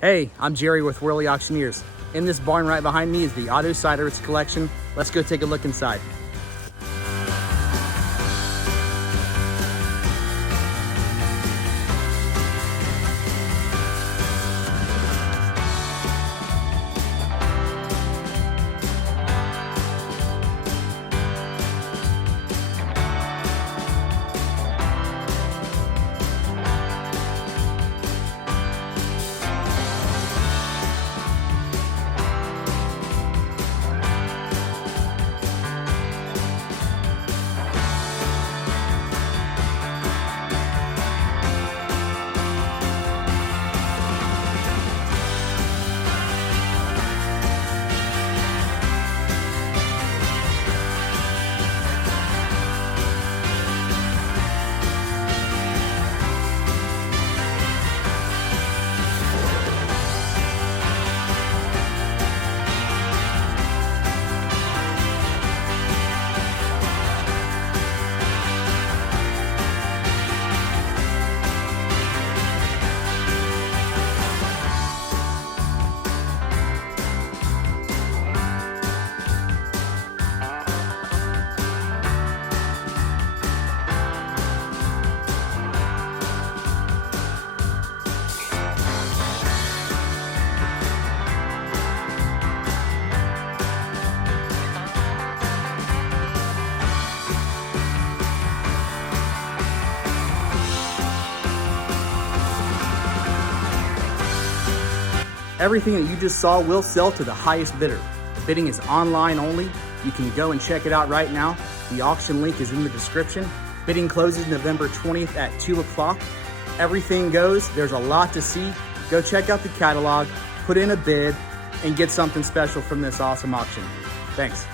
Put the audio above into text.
Hey, I'm Jerry with Worley Auctioneers. In this barn right behind me is the Otto Siderits collection. Let's go take a look inside. Everything that you just saw will sell to the highest bidder. The bidding is online only. You can go and check it out right now. The auction link is in the description. Bidding closes November 20th at 2 o'clock. Everything goes. There's a lot to see. Go check out the catalog, put in a bid, and get something special from this awesome auction. Thanks.